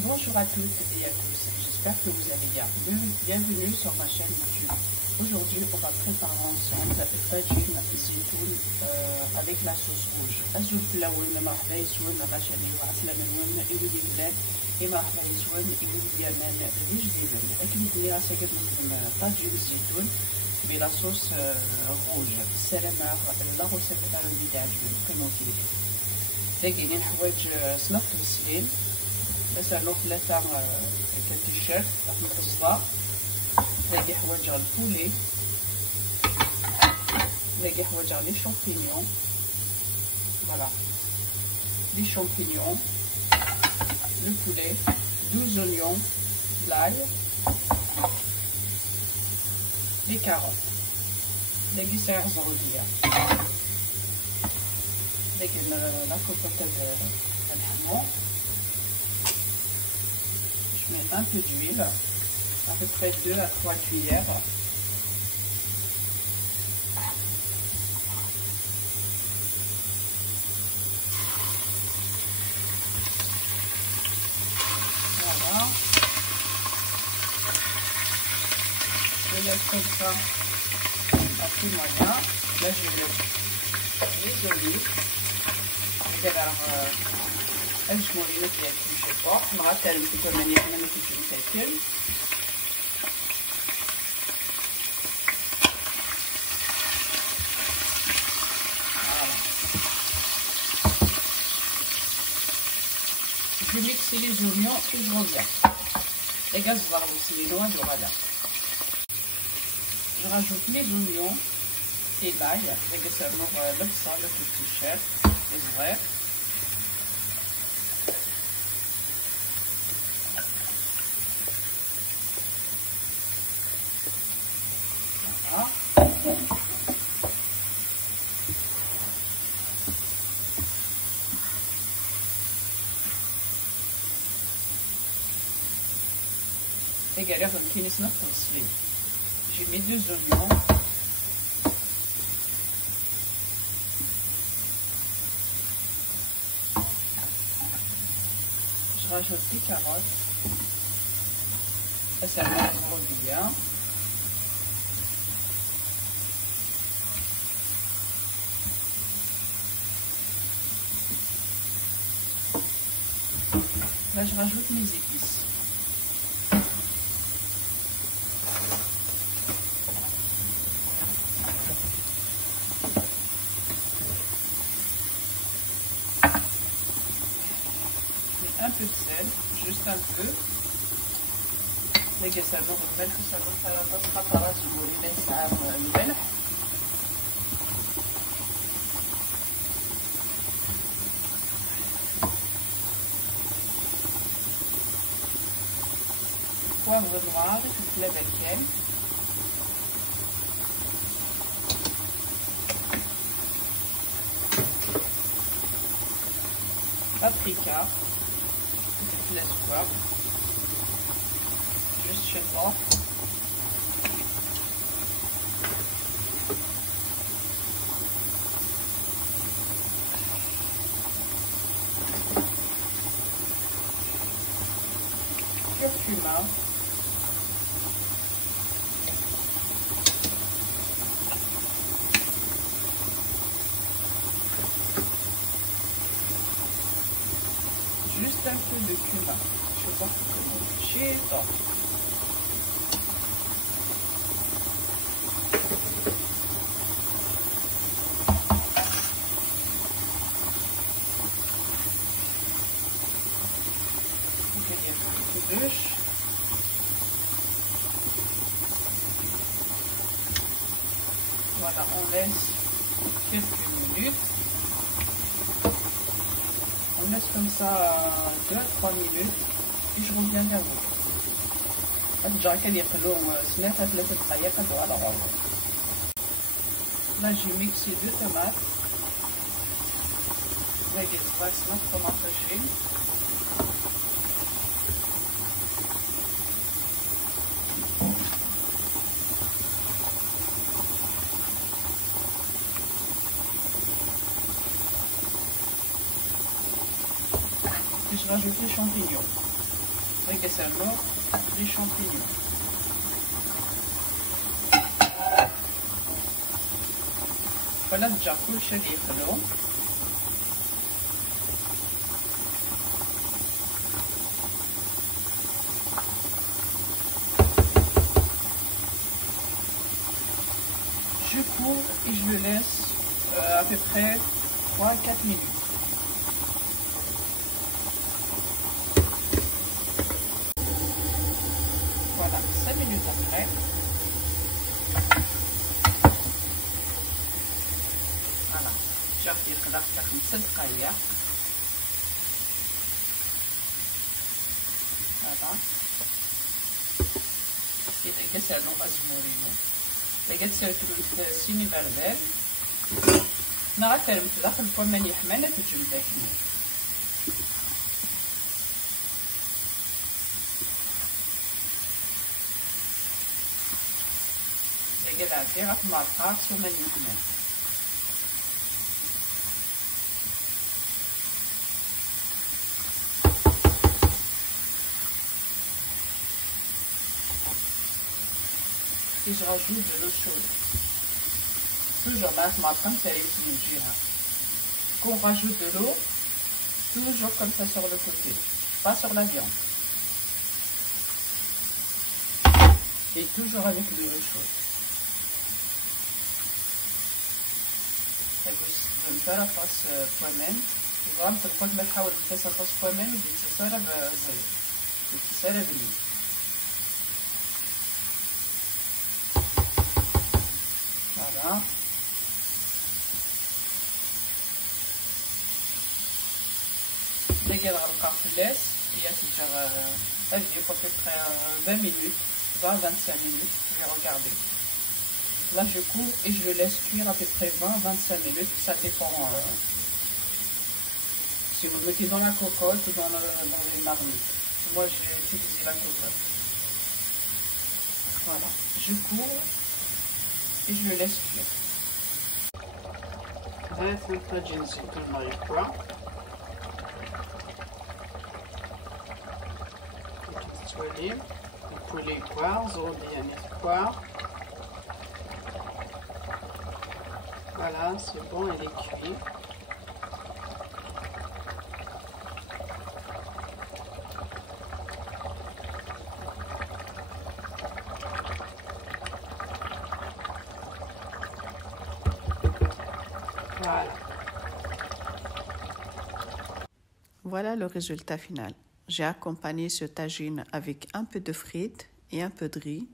Bonjour à toutes et à tous, j'espère que vous allez bien. Bienvenue sur ma chaîne YouTube. Aujourd'hui, on va préparer ensemble tagine zitoun avec la sauce rouge. Azout laouen, marhaba yiswoun, rachani wa aslamaoun, iwili bled, et marhaba yiswoun, iwili yaman, riche diven. Akli dnia sagat tagine zitoun بلا صوص روج. السلام لا غوسيت تاع اللي عجبني كما كيف باقي نحوايج سلطه السليل مثلا 3 كتيشيرت لحم الخضار باقي حوايج البولي باقي حوايج لي شامبينيون فوالا لي شامبينيون le poulet 12 oignons l'ail les carottes les glissaires زغودية لكن لا cocotte الحمو. Je mets un peu d'huile, à peu près 2 à 3 cuillères. Voilà. Je laisse comme ça à tout moyen. Là, je mets les olives. أجمل في الشفاء مع تلميذ كمان يحنا في المساكن. Je mixe les oignons et je reviens. Les gaz vont aussi les noix de rada. Je rajoute les oignons et l'ail. Les gaz vont le sel, le petit chef, les vrais. Également comme qui n'est pas possible. J'ai mis 2 oignons. Je rajoute des carottes. Et ça mélange bien. Là, je rajoute mes épices. Un peu de sel, juste un peu. Les ça va remettre ça va faire notre préparation pour les nouvelles. Poivre noir, toute la belle. Paprika. L'espoir, juste chez moi. Curcuma. Juste un peu de cumin. Je pense que c'est bon. Je vais dire un peu de bûche. Voilà, on laisse quelques minutes. On laisse comme ça 2 à 3 minutes et je reviens vers vous. Là j'ai mixé 2 tomates. Avec des tomates séchées. Je rajoute les champignons. également les champignons. Voilà déjà كل شيء يخلو. Je couvre et je le laisse à peu près 3 à 4 minutes. Voilà, 5 minutes après. Voilà, j'ai يقدر حتى 5 دقائق. Voilà. يتسالو أزمورينو. يتسالو سيني باردة. نغا ترمت داخل الفرن يحمل تجمد هنا. يجي عندي غاف ماركات ثم يحمل. Et je rajoute de l'eau chaude. Toujours maintenant, c'est les gira. Qu'on rajoute de l'eau, toujours comme ça sur le côté, pas sur la viande. Et toujours avec de l'eau chaude. Je ne fais la face toi-même. Vraiment, tu peux mettre la face toi-même et tu sais la base. Tu sais la vie. Voilà. دقيقة غنبقى في اللاس هي تجر أجي à peu près 20 minutes, 20-25 minutes, je vais regarder. Là je coupe et je le laisse cuire à peu près 20-25 minutes, ça dépend si vous le mettez dans la cocotte ou dans les marmites. Moi j'ai utilisé la cocotte. Voilà, je coupe et je le laisse cuire. هذا الطاجين زيتون المغربي le poulet poire, zorobiane poire. Voilà, c'est bon, il est cuit. Voilà. Voilà le résultat final. J'ai accompagné ce tagine avec un peu de frites et un peu de riz.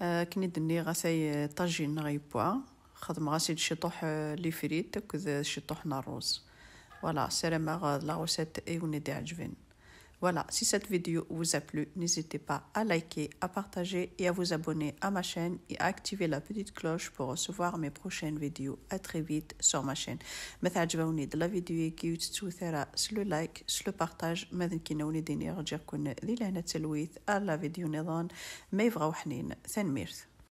كني دني غاسي طاجين غيبوا خدم غاسي شطوح لي فريت كذا شطوحنا الروز. Voilà, c'est la recette et on est عجبين. Voilà, si cette vidéo vous a plu, n'hésitez pas à liker, à partager et à vous abonner à ma chaîne et à activer la petite cloche pour recevoir mes prochaines vidéos. À très vite sur ma chaîne. متى عجبوني de la vidéo كي تسوثرا سلو لايك سلو بارتاج ماذا كينوني ديني رجعكم ذي لهنا تلويث على فيديو نظام ما يبغى وحنين ثان ميرث.